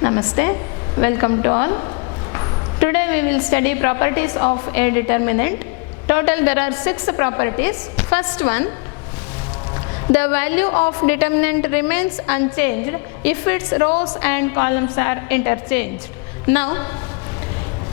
Namaste, welcome to all. Today we will study properties of a determinant. Total there are 6 properties. First one, the value of determinant remains unchanged if its rows and columns are interchanged. Now,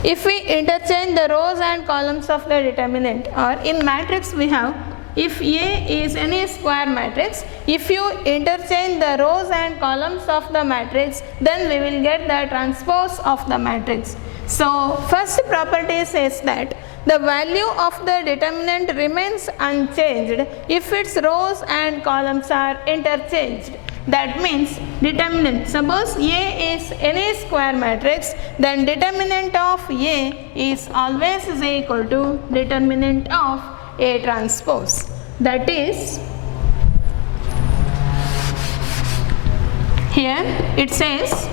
if we interchange the rows and columns of the determinant, or in matrix we have, if A is any square matrix, if you interchange the rows and columns of the matrix, then we will get the transpose of the matrix. So, first property says that the value of the determinant remains unchanged if its rows and columns are interchanged. That means determinant, suppose A is any square matrix, then determinant of A is always is equal to determinant of A transpose. That is, here it says,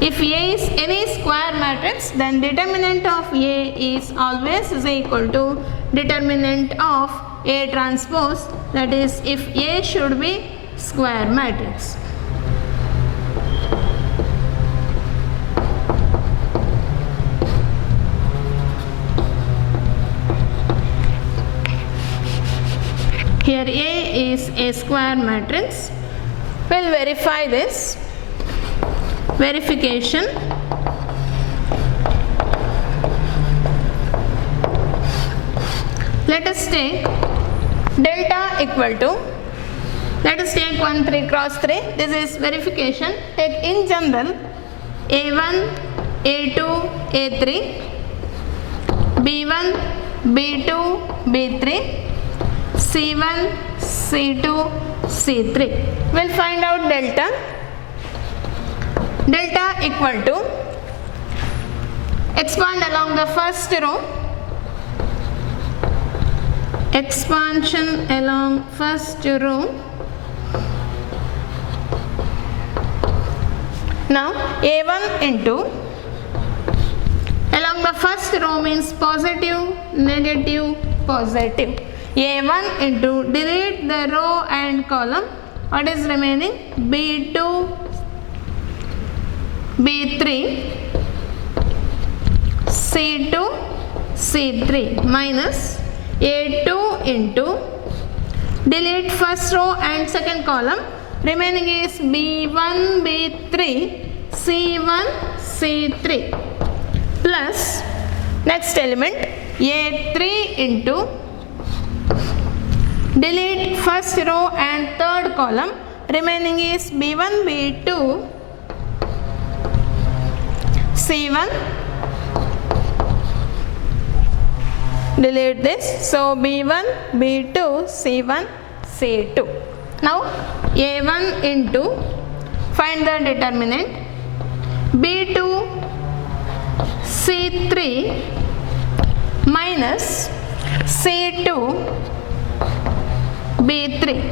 if A is any square matrix, then determinant of A is always is equal to determinant of A transpose. That is, if A should be square matrix. Here A is a square matrix. We will verify this. Verification. Let us take delta equal to, let us take 1 3 cross 3. This is verification. Take in general A1, A2, A3, B1, B2, B3, C1, C2, C3. We will find out delta. Delta equal to, expand along the first row, expansion along first row. Now A1 into, along the first row means positive, negative, positive. A1 into, delete the row and column. What is remaining? B2, B3, C2, C3 minus A2 into, delete first row and second column. Remaining is B1, B3, C1, C3 plus next element A3 into, delete first row and third column. Remaining is B1, B2, C1, delete this. So, B1, B2, C1, C2. Now, A1 into, find the determinant, B2, C3 minus C2, B3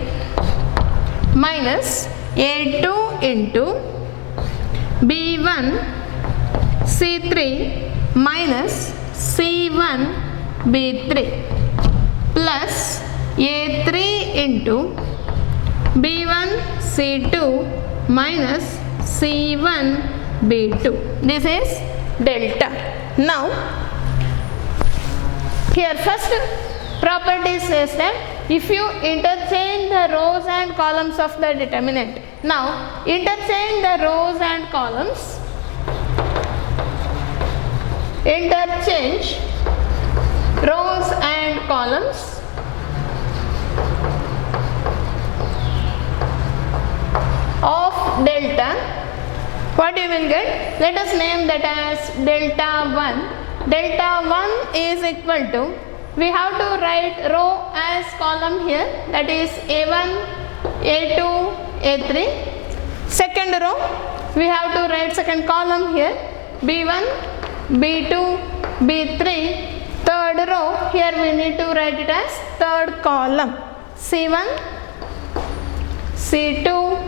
minus A2 into, B1, C3 minus C1, B3 plus A3 into, B1, C2 minus C1, B2. This is delta. Now, here first property says that if you interchange the rows and columns of the determinant. Now, interchange the rows and columns. Interchange rows and columns of delta. What you will get? Let us name that as delta 1. Delta 1 is equal to, we have to write row as column here, that is A1, A2, A3. Second row, we have to write second column here, B1, B2, B3. Third row, here we need to write it as third column, C1, C2,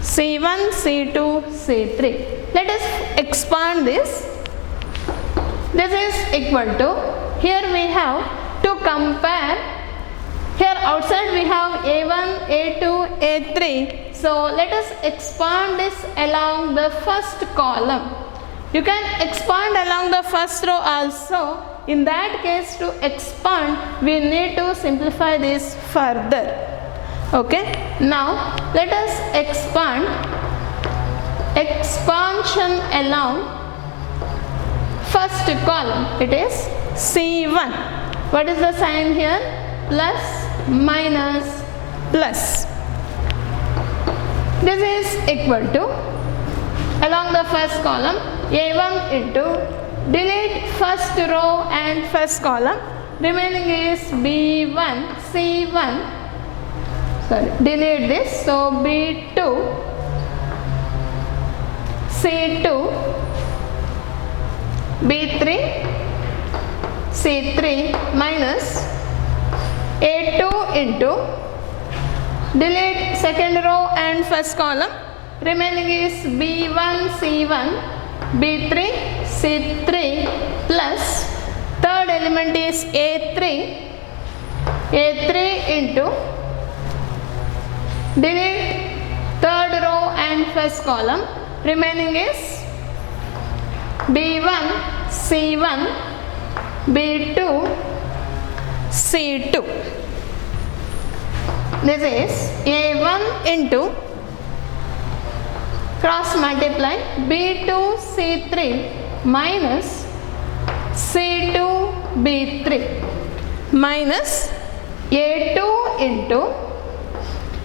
C1, C2, C3. Let us expand this. This is equal to, here we have to compare, here outside we have A1, A2, A3, So let us expand this along the first column. You can expand along the first row also. In that case, to expand, we need to simplify this further. Okay. Now let us expand. Expansion along first column. It is C1. What is the sign here? Plus, minus, plus. This is equal to, along the first column, A1 into, delete first row and first column, remaining is B1, C1, sorry, delete this, so B2, C2, B3, C3 minus A2 into, delete second row and first column, remaining is B1, C1, B3, C3 plus third element is A3 into, delete third row and first column, remaining is B1, C1, B2, C2. This is A1 into, cross multiply B2 C3 minus C2 B3 minus A2 into,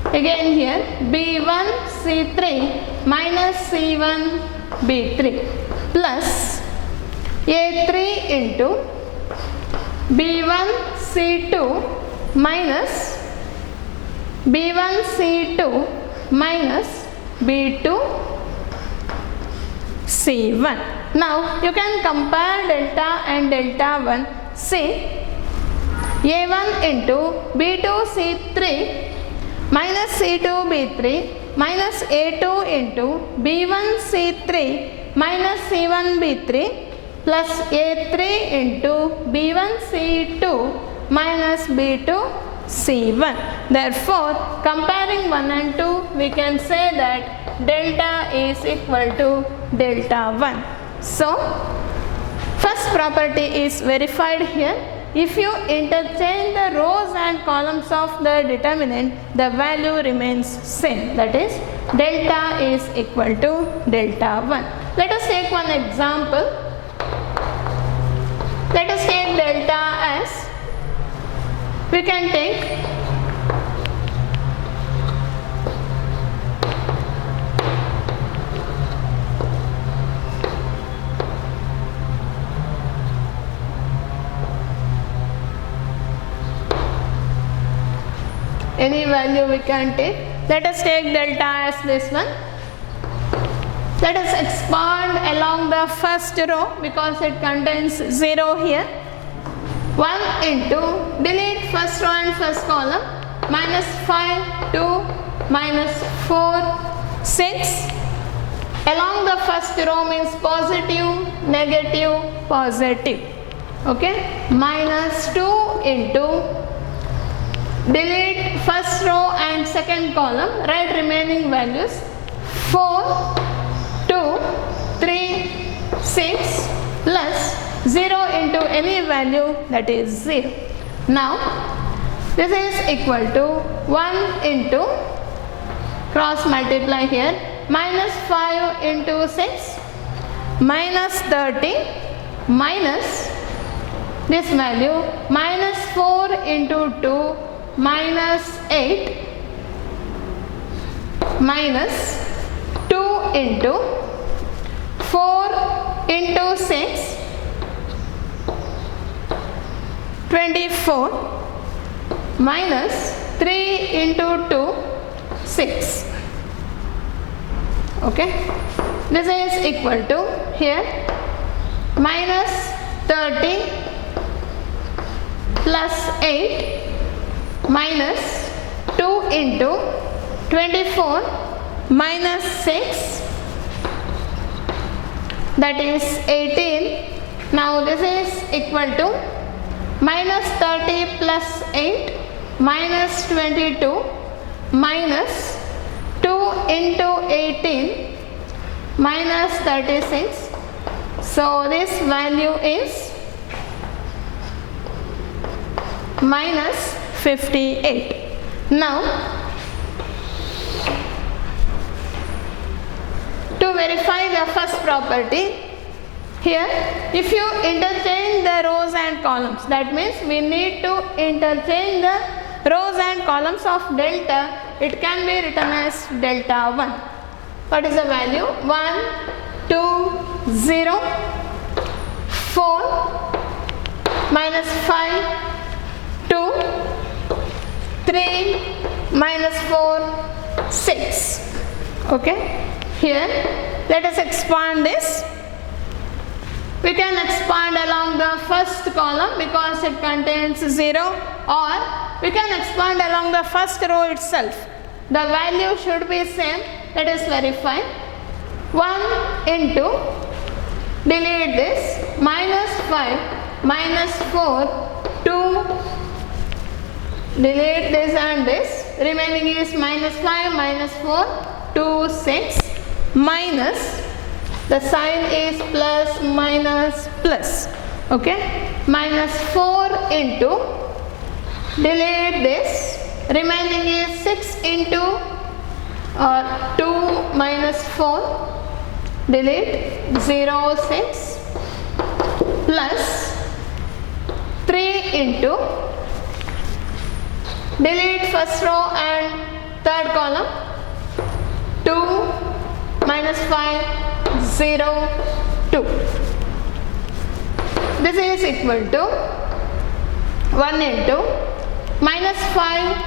again here B1 C3 minus C1 B3 plus A3 into B1 C2 minus B1 C2 minus B2 C1. Now you can compare delta and delta 1. See, A1 into B2 C3 minus C2 B3 minus A2 into B1 C3 minus C1 B3 plus A3 into B1 C2 minus B2 C1. Therefore, comparing 1 and 2, we can say that delta is equal to delta 1. So, first property is verified here. If you interchange the rows and columns of the determinant, the value remains same. That is, delta is equal to delta 1. Let us take one example. Let us take delta as, we can take any value we can take. Let us take delta as this one. Let us expand along the first row because it contains 0 here. 1 into, delete first row and first column, minus 5, 2, minus 4, 6. Along the first row means positive, negative, positive. Okay, minus 2 into, delete first row and second column, write remaining values, 4, 2, 3, 6 plus 0 into any value, that is 0. Now, this is equal to 1 into, cross multiply here, minus 5 into 6, minus 30, minus this value, minus 4 into 2, minus 8, minus 2 into 4 into 6, 24, minus 3 into 2, 6. Okay, this is equal to here minus 30 plus 8 minus 2 into 24 minus 6, that is 18. Now this is equal to minus 30 plus 8 minus 22 minus 2 into 18 minus 36. So this value is minus 58. Now, to verify the first property, here if you interchange the rows and columns, that means we need to interchange the rows and columns of delta, it can be written as delta 1. What is the value? 1, 2, 0, 4, minus 5, 2, 3, minus 4, 6. Okay. Here, let us expand this. We can expand along the first column because it contains 0, or we can expand along the first row itself. The value should be same. Let us verify. 1 into, delete this, minus 5, minus 4, 2, delete this and this, remaining is minus 5, minus 4, 2, 6, minus, the sign is plus, minus, plus, okay, minus 4 into, delete this, remaining is 6 into 2 minus 4, delete 0, 6, plus 3 into, delete first row and third column, 2 minus 5, 0, 2. This is equal to 1 into minus 5,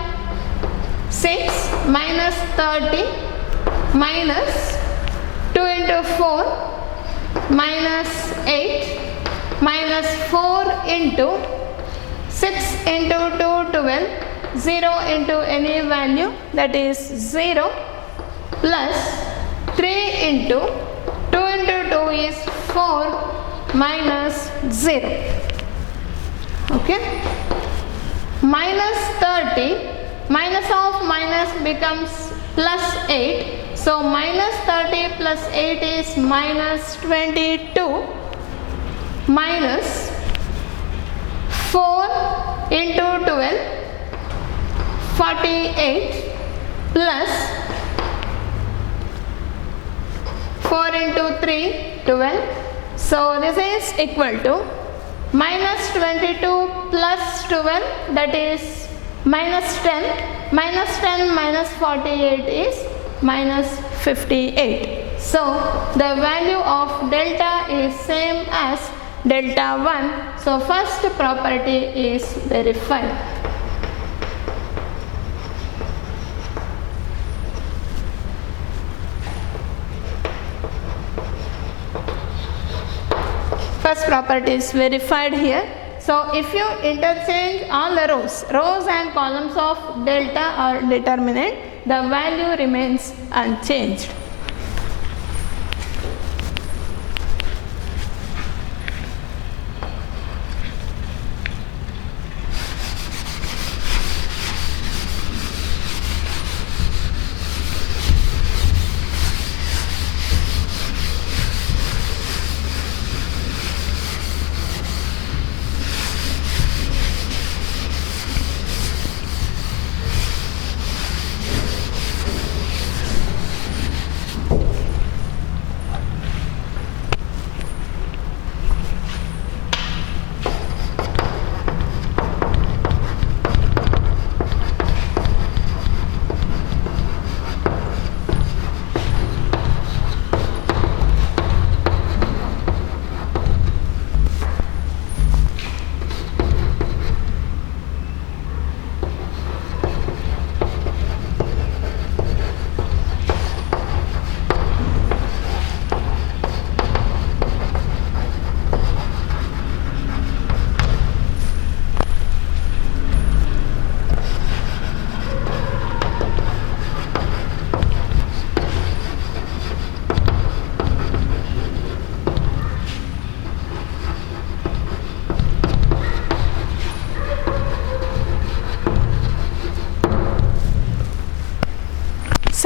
6, minus 30, minus 2 into 4, minus 8, minus 4 into 6 into 2, 12, 0 into any value, that is 0, plus 3 into 2 into 2 is 4, minus 0. Okay. Minus 30, minus of minus becomes plus 8. So minus 30 plus 8 is minus 22, minus 4 into 12, 48, plus 4 into 3, 12. So this is equal to minus 22 plus 12, that is minus 10. Minus 10 minus 48 is minus 58. So the value of delta is same as delta 1. So first property is verified. First property is verified here. So if you interchange all the rows and columns of delta or determinant, the value remains unchanged.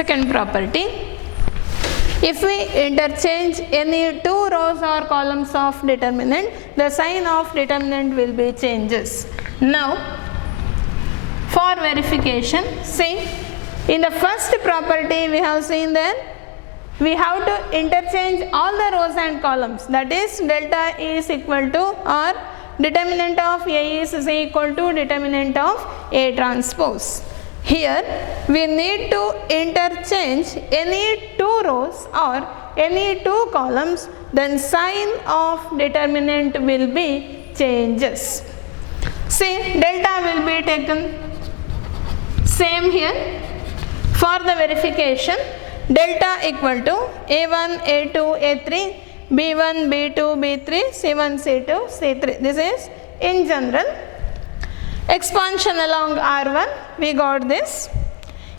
second property. If we interchange any two rows or columns of determinant, the sign of determinant will be changes. Now, for verification, see, in the first property we have seen that we have to interchange all the rows and columns, that is delta is equal to or determinant of A is equal to determinant of A transpose. Here we need to interchange any two rows or any two columns, then sign of determinant will be changes. See, delta will be taken same here. For the verification, delta equal to A1, A2, A3, B1, B2, B3, C1, C2, C3. This is in general. Expansion along R1, we got this.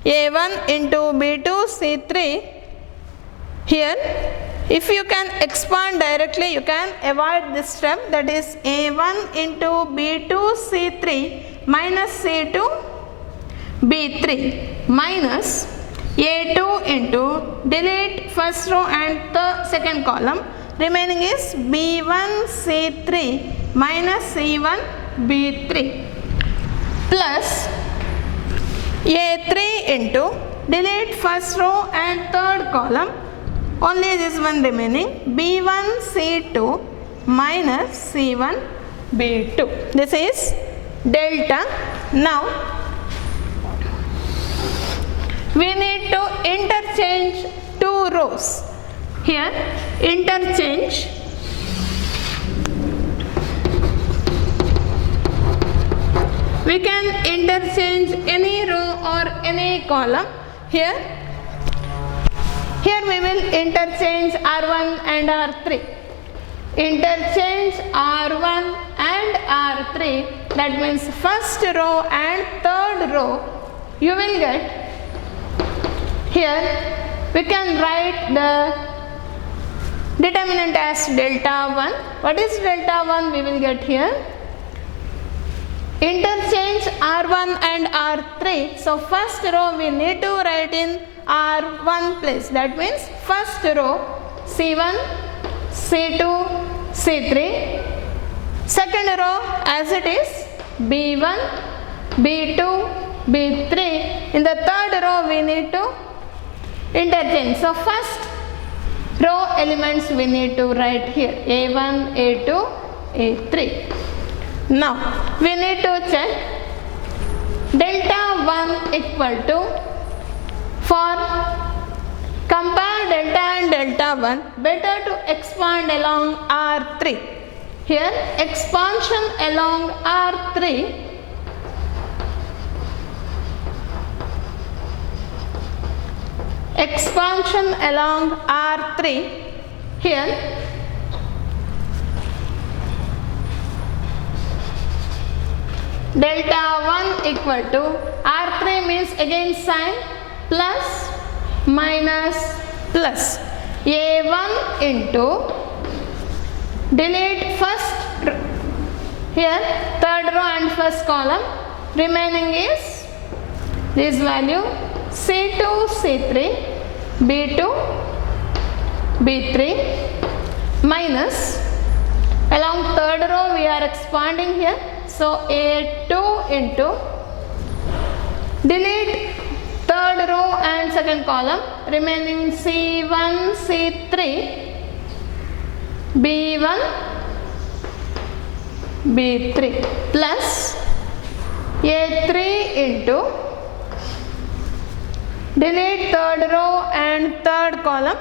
A1 into B2, C3. Here, if you can expand directly, you can avoid this step, that is A1 into B2, C3 minus C2, B3 minus A2 into delete first row and the second column, remaining is B1 C3 minus C1 B3 plus A3 into delete first row and third column, only this one remaining, B1 C2 minus C1 B2. This is delta. Now we need to interchange two rows. Here, interchange we can interchange any row or any column. Here we will interchange R1 and R3. Interchange R1 and R3, that means first row and third row, you will get. Here we can write the determinant as delta 1. What is delta 1? We will get here. Interchange R1 and R3. So first row we need to write in R1 place. That means first row C1, C2, C3. Second row as it is B1, B2, B3. In the third row we need to interchange. So first row elements we need to write here A1, A2, A3. Now we need to check delta 1 equal to, for compare delta and delta 1, better to expand along R3. Here expansion along R3, expansion along R3, here delta 1 equal to R3 means again sign plus minus plus A1 into delete first here third row and first column, remaining is this value C2, C3, B2, B3 minus along third row we are expanding here. So A2 into delete third row and second column, remaining C1, C3, B1, B3 plus A3 into delete third row and third column,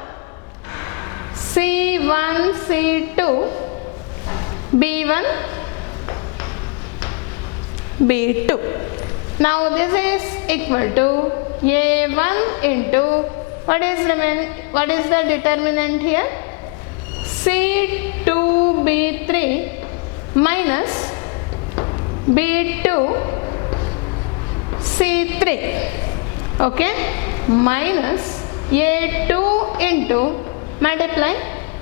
C1, C2, B1, B2. Now this is equal to A1 into what is the determinant here? C2 B3 minus B2 C3, okay, minus A2 into multiply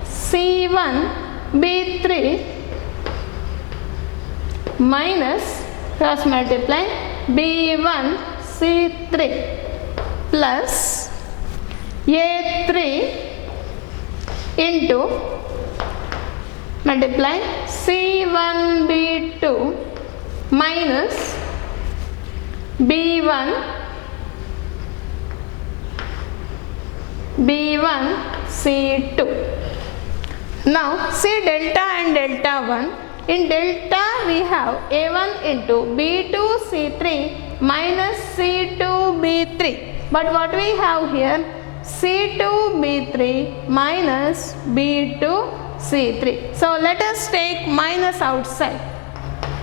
C1 B3 minus multiply B1 C3 plus A3 into multiply C1B2 minus B1 C2. Now see delta and delta 1. In delta we have A1 into B2 C3 minus C2 B3. But what we have here? C2 B3 minus B2 C3. So let us take minus outside.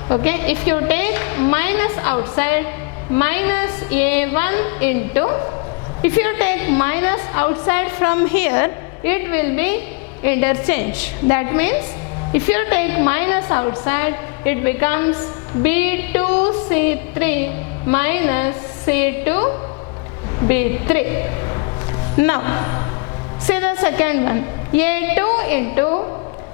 Okay, if you take minus outside, minus A1 into, if you take minus outside from here, it will be interchange. That means if you take minus outside, it becomes B2 C3 minus C2 B3. Now see the second one, A2 into,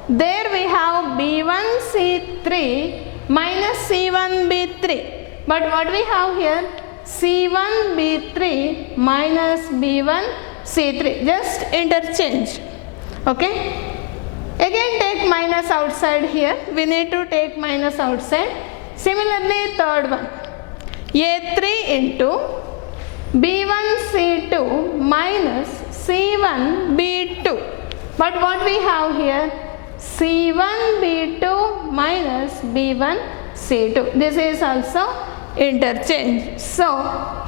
there we have B1 C3 minus C1 B3. But what we have here? C1 B3 minus B1 C3. Just interchange. Okay. Again take minus outside here. We need to take minus outside. Similarly third one. A3 into B1 C2 minus C1 B2. But what we have here? C1 B2 minus B1 C2. This is also interchange. So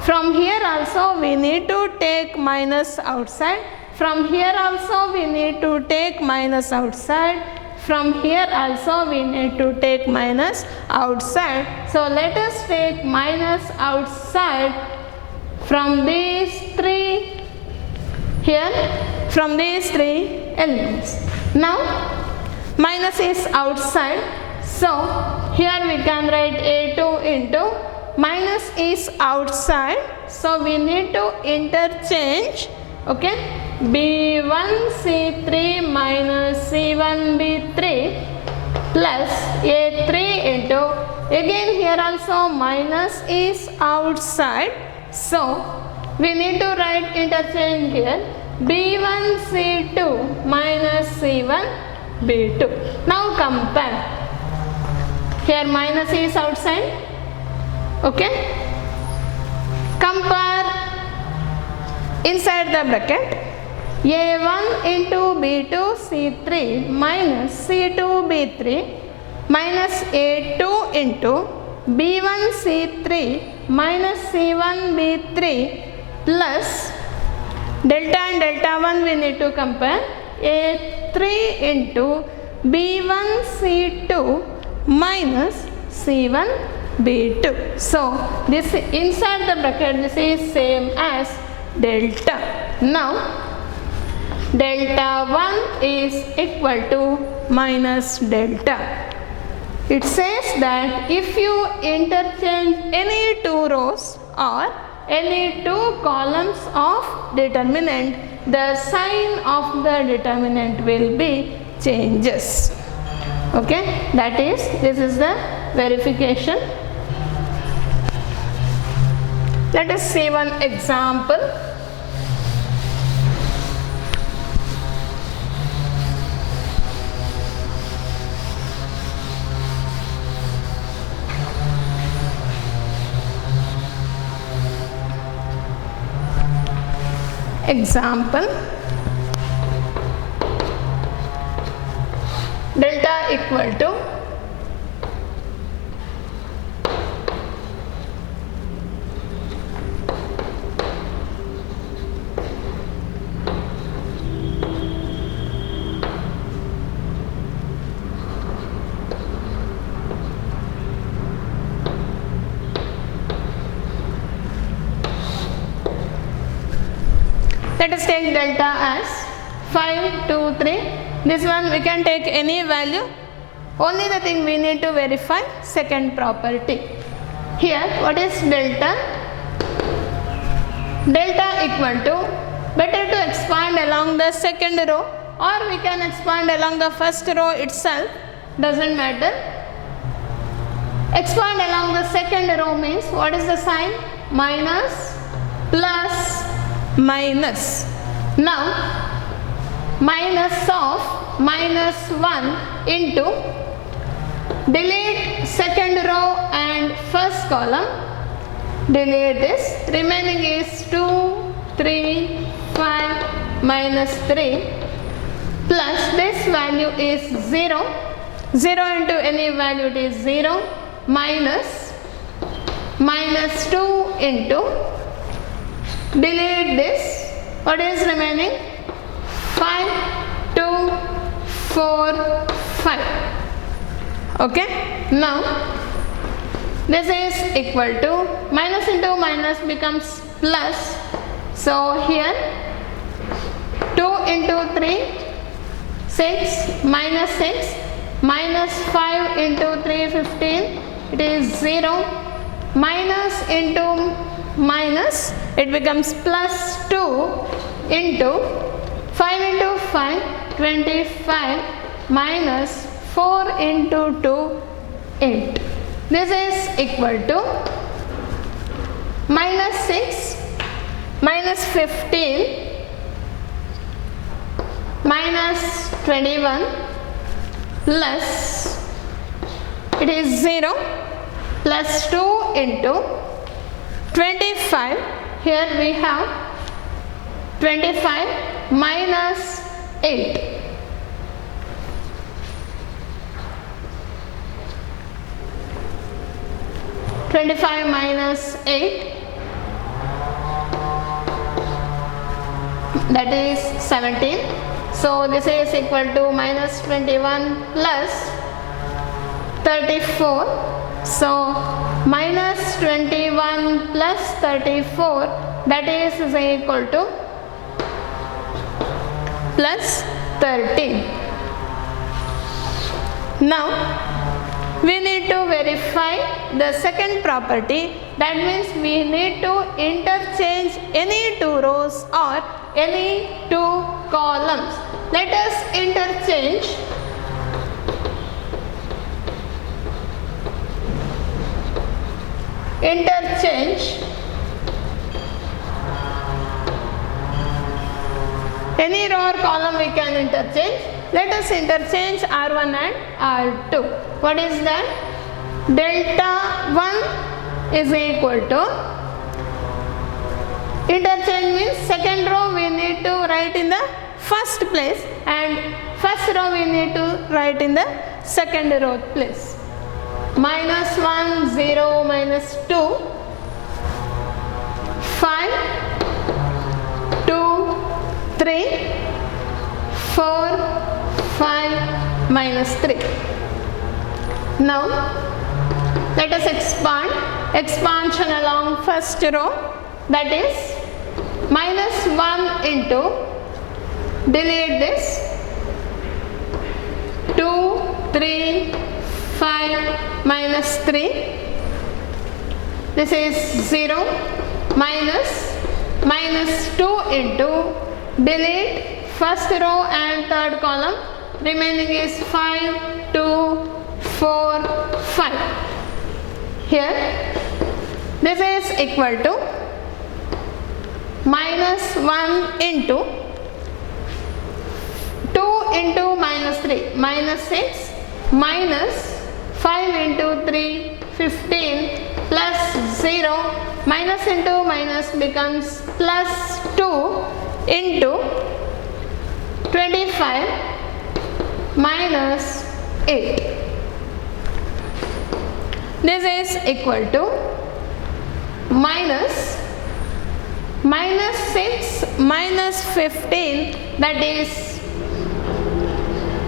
from here also we need to take minus outside. From here also we need to take minus outside. From here also we need to take minus outside. So let us take minus outside from these three here, from these three elements. Now minus is outside. So here we can write A2 into, minus is outside. So we need to interchange. Okay. B1 C3 minus C1 B3 plus A3 into, again here also minus is outside. So we need to write interchange here, B1 C2 minus C1 B2. Now compare. Here minus is outside. Okay. Compare inside the bracket. A1 into B2 C3 minus C2 B3 minus A2 into B1 C3 minus C1 B3 plus delta and delta 1 we need to compare. A3 into B1 C2 minus C1 B2. So this inside the bracket, this is same as delta. Now delta 1 is equal to minus delta. It says that if you interchange any two rows or any two columns of determinant, the sign of the determinant will be changes. Okay, that is, this is the verification. Let us see one example. Example, delta equal to let us take delta as 5, 2, 3. This one we can take any value. Only the thing we need to verify, second property. Here what is delta? Delta equal to, better to expand along the second row or we can expand along the first row itself, doesn't matter. Expand along the second row means what is the sign? Minus, plus, minus. Now minus of -1 into delete second row and first column, delete this, remaining is 2, 3, 5, -3 plus this value is 0, 0 into any value it is 0, minus -2 into delete this, what is remaining, 5, 2, 4, 5. Okay, now this is equal to, minus into minus becomes plus, so here 2 into 3, 6, minus 5 into 3, 15, it is 0, minus into minus, it becomes plus 2 into 5 into 5, 25, minus 4 into 2, 8. This is equal to minus 6, minus 15, minus 21, plus, it is 0, plus 2 into 25, here we have 25 minus 8. 25 minus 8, that is 17. So this is equal to minus 21 plus 34. So minus 21 plus 34, that is equal to plus 13. Now we need to verify the second property, that means we need to interchange any two rows or any two columns. Let us interchange any row or column, we can interchange. Let us interchange R1 and R2. What is that? Delta 1 is equal to, interchange means second row we need to write in the first place and first row we need to write in the second row place. Minus 1, 0, minus 2, 5, 2, 3, 4, 5, minus 3. Now let us expand, expansion along first row, that is minus 1 into, delete this, 2, 3, 5, minus 3, this is 0, minus 2 into, delete first row and third column, remaining is 5, 2, 4, 5. Here this is equal to minus 1 into 2 into minus 3, minus 6, minus 5 into 3, 15, plus 0, minus into minus becomes plus 2 into 25 minus 8. This is equal to minus 6 minus 15, that is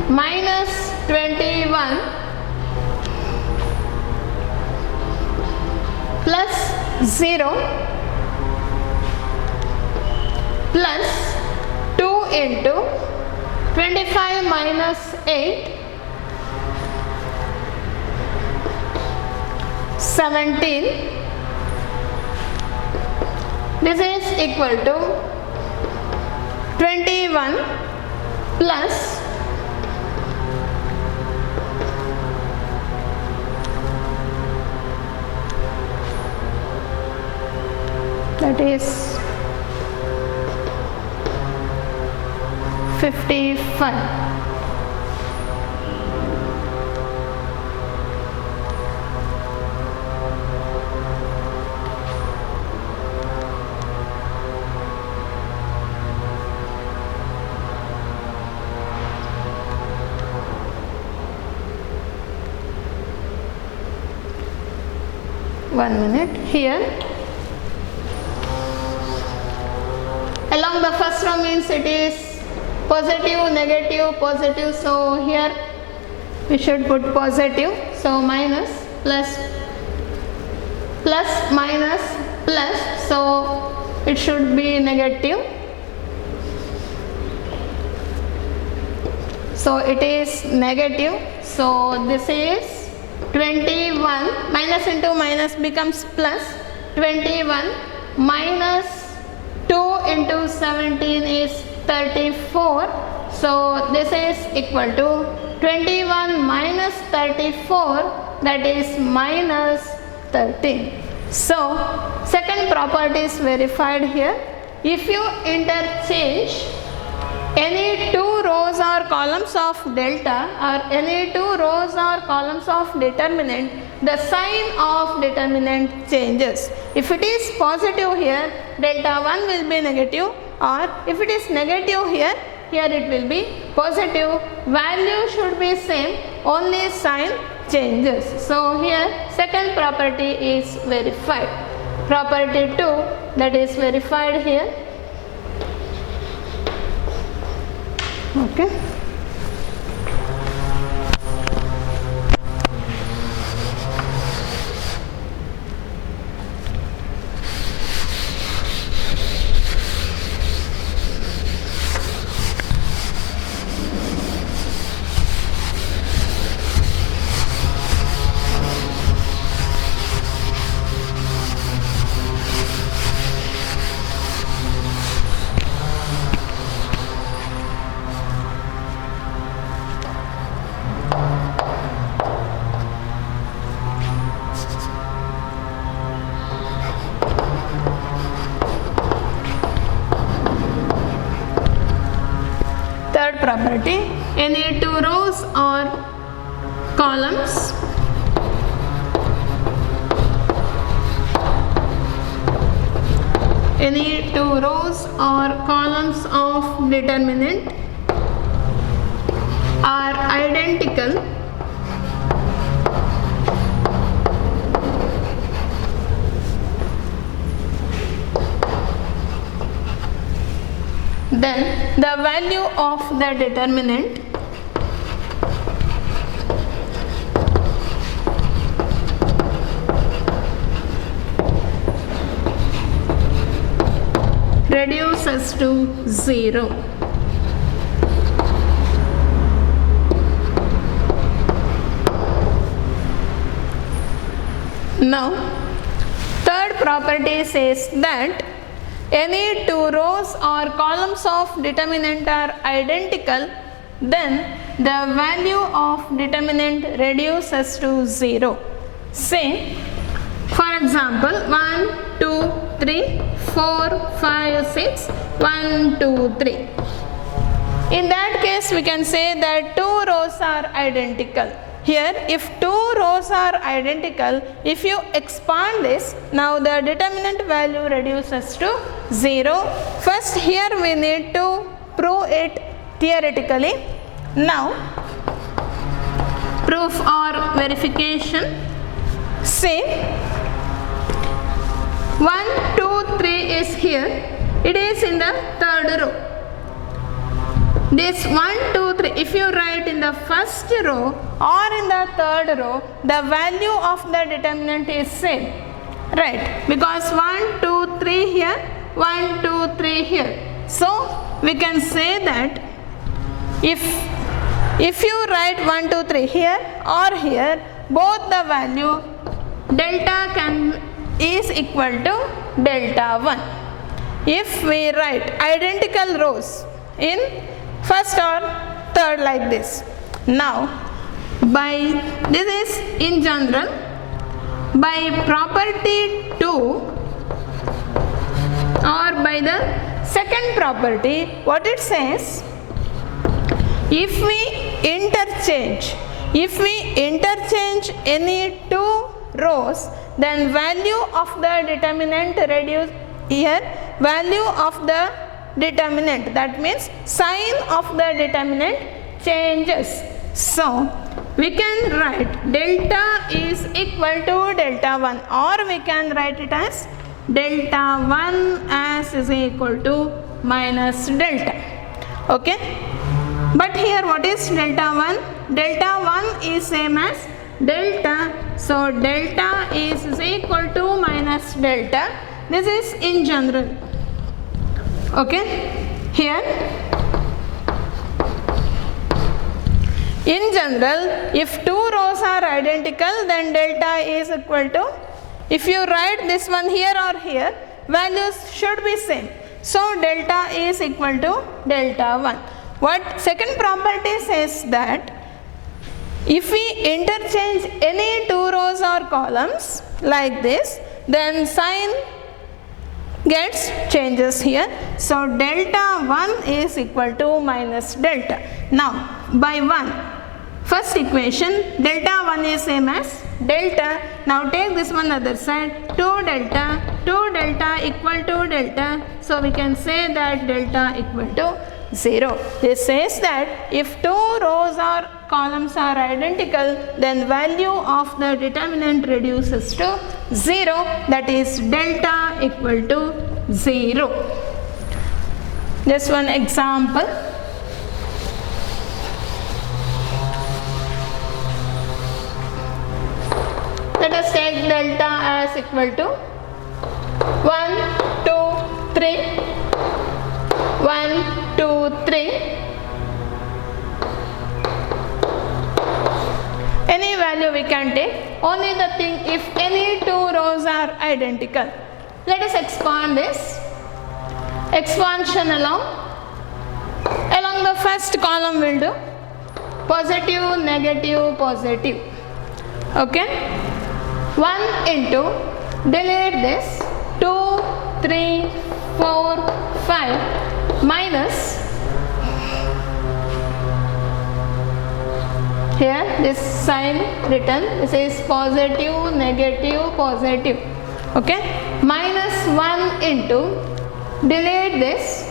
minus 21 plus 0 plus 2 into 25 minus 8, 17. This is equal to 21 plus 21 55. One minute. Here along the first row means it is positive, negative, positive, so here we should put positive, so minus, plus, plus, minus, plus, so it should be negative, so it is negative, so this is 21, minus into minus becomes plus, 21 minus 2 into 17 is 34, so this is equal to 21 minus 34, that is minus 13. So second property is verified here. If you interchange any two rows or columns of delta or any two rows or columns of determinant, the sign of determinant changes. If it is positive here, delta 1 will be negative, or if it is negative here, here it will be positive. Value should be same, only sign changes. So here second property is verified. Property 2, that is verified here. Okay. Third property, any two rows or columns of determinant are identical, then the value of the determinant reduces to 0. Now, third property says that any two rows or columns of determinant are identical, then the value of determinant reduces to 0. Say, for example, 1, 2, 3, 4, 5, 6, 1, 2, 3. In that case, we can say that two rows are identical. Here, if two rows are identical, if you expand this, now the determinant value reduces to 0. First, here we need to prove it theoretically. Now, proof or verification. Say, 1, 2, 3 is here. It is in the third row. This 1, 2, 3, if you write in the first row or in the third row, the value of the determinant is same, right? Because 1, 2, 3 here, 1, 2, 3 here. So we can say that if you write 1, 2, 3 here or here, both the value delta is equal to delta 1. If we write identical rows in first or third like this. Now, this is in general, by property 2 or by the second property, what it says, if we interchange any two rows, then value of the determinant reduce here, value of the determinant, that means sign of the determinant changes. So we can write delta is equal to delta 1, or we can write it as delta 1 as is equal to minus delta. Okay, but here what is delta 1? Delta 1 is same as delta, so delta is equal to minus delta. This is in general. Okay, here in general, if two rows are identical, then delta is equal to, if you write this one here or here, values should be same. So delta is equal to delta 1. What second property says that if we interchange any two rows or columns like this, then sign gets changes here. So delta 1 is equal to minus delta. Now by 1, first equation, delta 1 is same as delta. Now take this one other side, 2 delta equal to delta. So we can say that delta equal to 0. This says that if two rows or columns are identical, then value of the determinant reduces to 0, that is delta equal to 0. Just one example. Let us take delta as equal to 1, 2, 3, 1, 2, 3. Any value we can take, only the thing if any two rows are identical. Let us expand this. Expansion along the first column will do positive, negative, positive. Okay, 1 into, delete this, 2, 3, 4, 5, minus, here this sign written, this is positive, negative, positive. Okay, minus 1 into, delete this,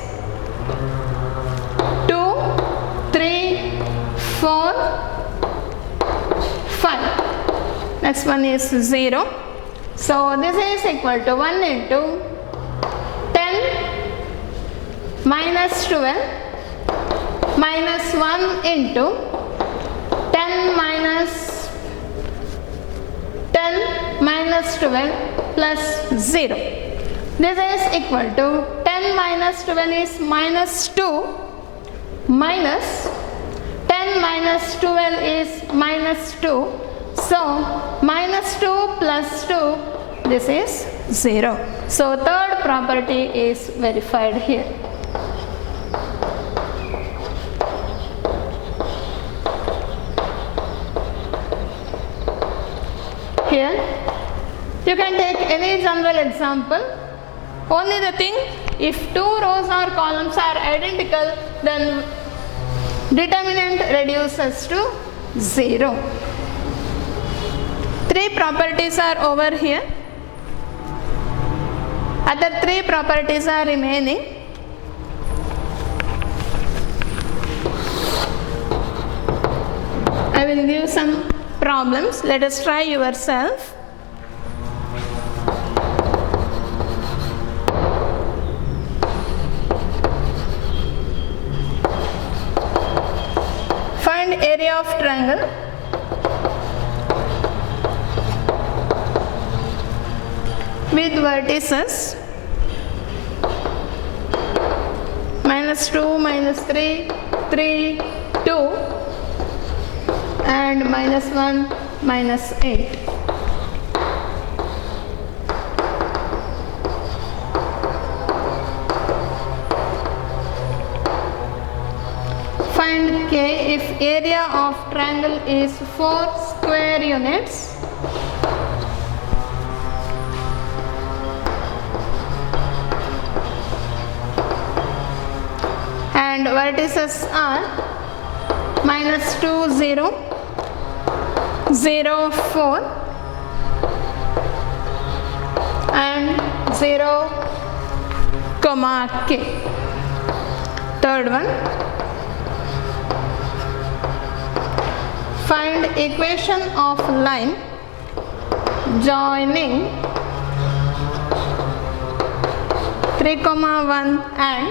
2, 3, 4, 5. Next one is 0. So this is equal to 1 into 10 minus 12 minus 1 into 10 minus 12 plus 0. This is equal to 10 minus 12 is minus 2 minus 10 minus 12 is minus 2. So minus 2 plus 2, this is 0. So third property is verified here. Here you can take any general example. Only the thing, if two rows or columns are identical, then determinant reduces to 0. Three properties are over here. Other three properties are remaining. I will give some problems. Let us try yourself. Find area of triangle. With vertices -2, -3, 3, 2 and -1, -8. Find K if area of triangle is 4 square units. And vertices are -2 0 0 4 and 0 comma k. Third one, find equation of line joining 3 comma 1 and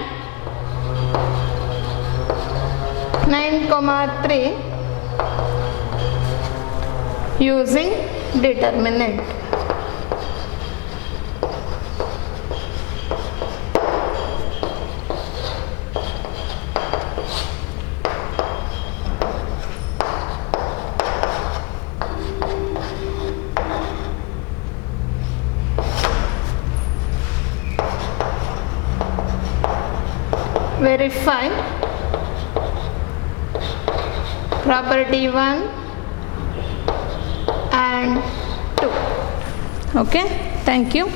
9 comma 3 using determinant. Verify property 1 and 2. Okay, thank you.